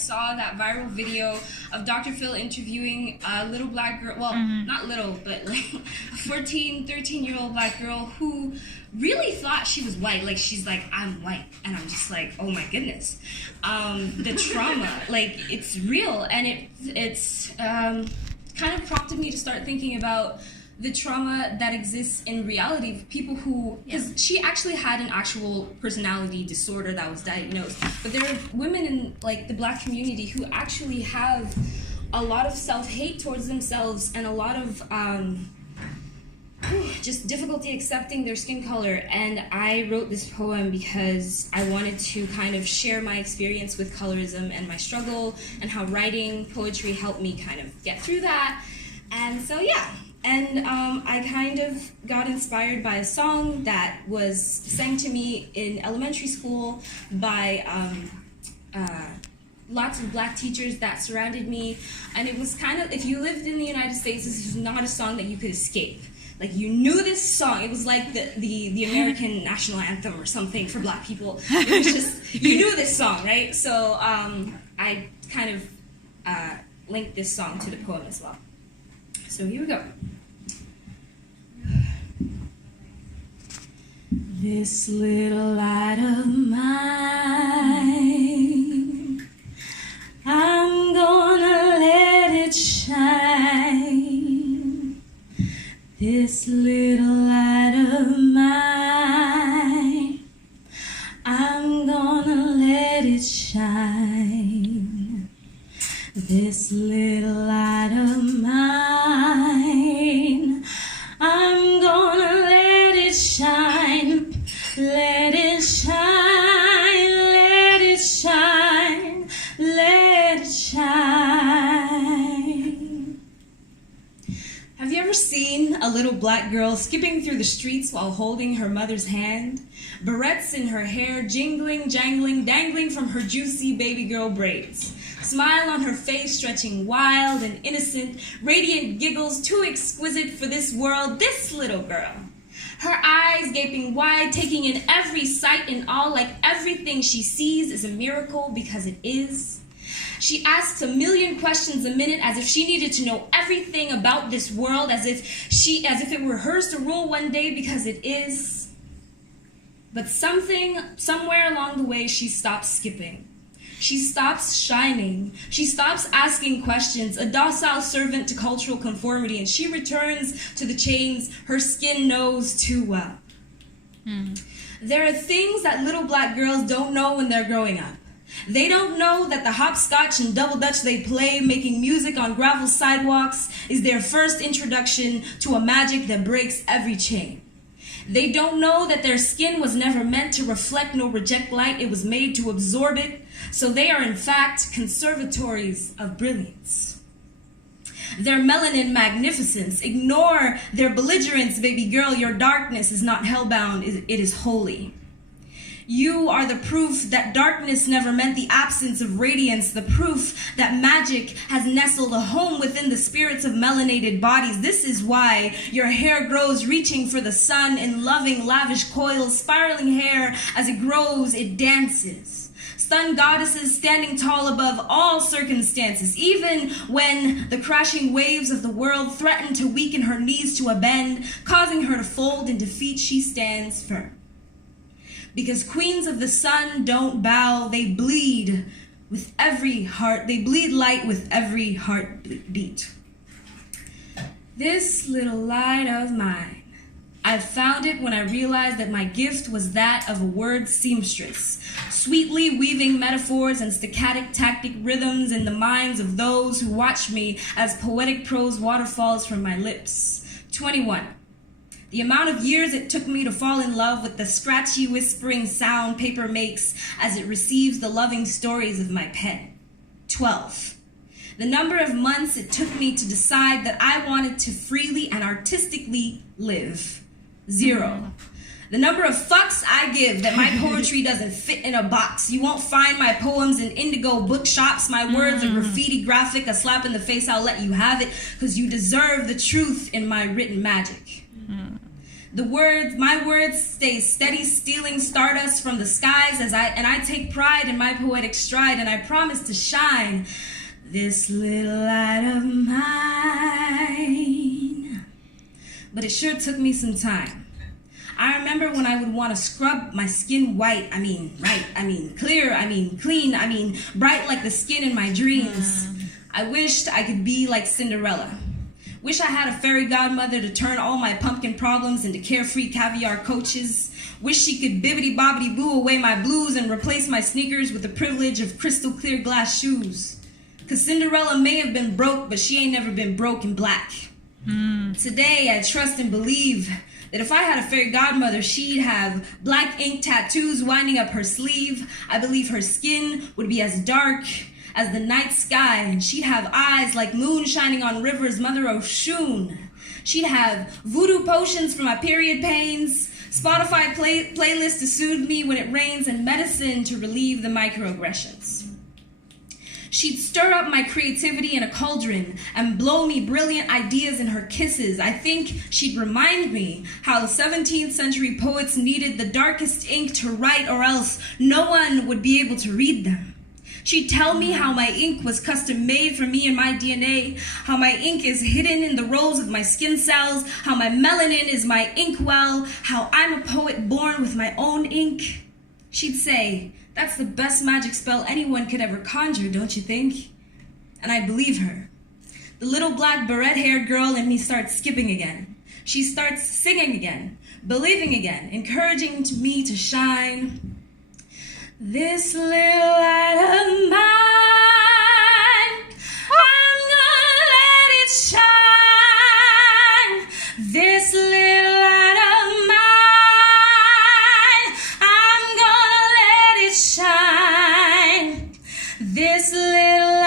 saw that viral video of Dr. Phil interviewing a little black girl, well, not little, but like a 14, 13-year-old black girl who really thought she was white. Like, she's like, I'm white. And I'm just like, oh my goodness. The trauma, like, it's real. And it's kind of prompted me to start thinking about the trauma that exists in reality of people who, because she actually had an actual personality disorder that was diagnosed, but there are women in like the black community who actually have a lot of self-hate towards themselves and a lot of just difficulty accepting their skin color. And I wrote this poem because I wanted to kind of share my experience with colorism and my struggle and how writing poetry helped me kind of get through that. And so yeah. And I kind of got inspired by a song that was sang to me in elementary school by lots of black teachers that surrounded me. And it was kind of, if you lived in the United States, this is not a song that you could escape. Like, you knew this song. It was like the American national anthem or something for black people. It was just, you knew this song, right? So I kind of linked this song to the poem as well. So here we go. This little light of mine, I'm gonna let it shine. This little light of mine, I'm gonna let it shine. This little light of mine, I'm gonna let it shine. Let it shine, let it shine, let it shine. Have you ever seen a little black girl skipping through the streets while holding her mother's hand? Barrettes in her hair, jingling, jangling, dangling from her juicy baby girl braids. Smile on her face, stretching wild and innocent, radiant giggles too exquisite for this world, this little girl. Her eyes gaping wide, taking in every sight and all, like everything she sees is a miracle because it is. She asks a million questions a minute as if she needed to know everything about this world, as if it were hers to rule one day because it is. But somewhere along the way, she stops skipping. She stops shining. She stops asking questions, a docile servant to cultural conformity, and she returns to the chains her skin knows too well. There are things that little black girls don't know when they're growing up. They don't know that the hopscotch and double dutch they play, making music on gravel sidewalks, is their first introduction to a magic that breaks every chain. They don't know that their skin was never meant to reflect nor reject light. It was made to absorb it. So they are in fact conservatories of brilliance. Their melanin magnificence. Ignore their belligerence, baby girl. Your darkness is not hellbound, it is holy. You are the proof that darkness never meant the absence of radiance, the proof that magic has nestled a home within the spirits of melanated bodies. This is why your hair grows reaching for the sun in loving, lavish coils, spiraling hair. As it grows, it dances. Sun goddesses standing tall above all circumstances, even when the crashing waves of the world threaten to weaken her knees to a bend, causing her to fold in defeat, she stands firm. Because queens of the sun don't bow, they bleed with every heart. They bleed light with every heartbeat. This little light of mine, I found it when I realized that my gift was that of a word seamstress, sweetly weaving metaphors and staccatic tactic rhythms in the minds of those who watch me as poetic prose waterfalls from my lips. 21. The amount of years it took me to fall in love with the scratchy, whispering sound paper makes as it receives the loving stories of my pen. 12. The number of months it took me to decide that I wanted to freely and artistically live. 0. The number of fucks I give that my poetry doesn't fit in a box. You won't find my poems in indigo bookshops. My words are graffiti graphic, a slap in the face, I'll let you have it, because you deserve the truth in my written magic. My words stay steady, stealing stardust from the skies and I take pride in my poetic stride, and I promise to shine this little light of mine. But it sure took me some time. I remember when I would want to scrub my skin white, clear, clean, bright like the skin in my dreams. I wished I could be like Cinderella. Wish I had a fairy godmother to turn all my pumpkin problems into carefree caviar coaches. Wish she could bibbity-bobbity-boo away my blues and replace my sneakers with the privilege of crystal clear glass shoes. 'Cause Cinderella may have been broke, but she ain't never been broke in black. Today, I trust and believe that if I had a fairy godmother, she'd have black ink tattoos winding up her sleeve. I believe her skin would be as dark as the night sky, and she'd have eyes like moon shining on rivers, Mother Oshun. She'd have voodoo potions for my period pains, Spotify playlist to soothe me when it rains, and medicine to relieve the microaggressions. She'd stir up my creativity in a cauldron and blow me brilliant ideas in her kisses. I think she'd remind me how the 17th century poets needed the darkest ink to write, or else no one would be able to read them. She'd tell me how my ink was custom made for me and my DNA, how my ink is hidden in the rows of my skin cells, how my melanin is my inkwell, how I'm a poet born with my own ink. She'd say, "That's the best magic spell anyone could ever conjure, don't you think?" And I believe her. The little black beret-haired girl in me starts skipping again. She starts singing again, believing again, encouraging me to shine. This little light of mine, I'm gonna let it shine. This little light of mine, I'm gonna let it shine. This little